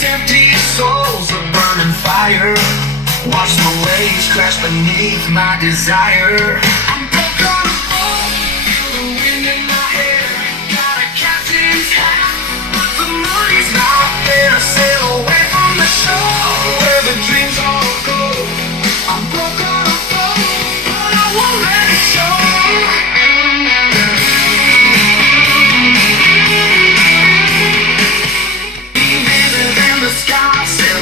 Wallets empty, souls a burning fire. Watch the waves crash beneath my desire. I'm broke on a boat, feel the wind in my hair. Got a captain's hat, but the money's not there. Sail away from the shore where the dreams all go. I'm broke on a boat, but I won't let it show.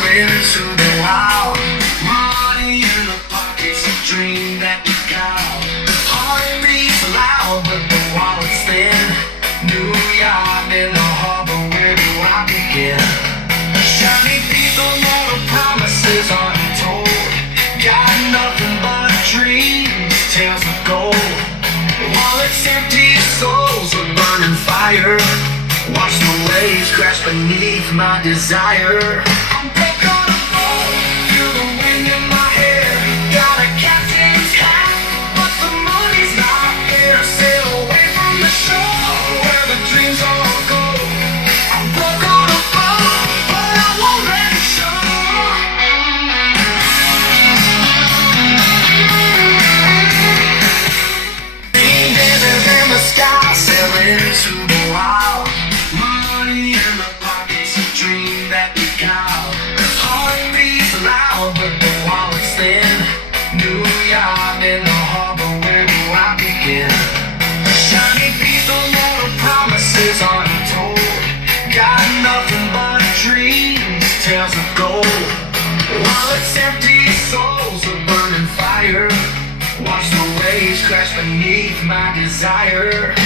Into the wild, money in the pockets, a dream that we got. Heart beats loud, but the wallet's thin. New York in the harbor, where do I begin? Shiny people, all the promises untold. Got nothing but dreams, tales of gold. Wallets empty, souls a burning fire. Watch the waves crash beneath my desire. I'm broke on a boat, feel the wind in my hair. Got a captain's hat, but the money's not there. Sail away from the shore where the dreams all go. I'm broke on a boat, but I won't let it show. Daisies in the sky, sailing into the wild. Money in the pockets, a dream that we got. Heart beats loud, but the wallet's thin. New York in the harbor, where do I begin? Shiny people, all the promises untold. Got nothing but dreams, tales of gold. Wallets empty, souls a burning fire. Watch the waves crash beneath my desire.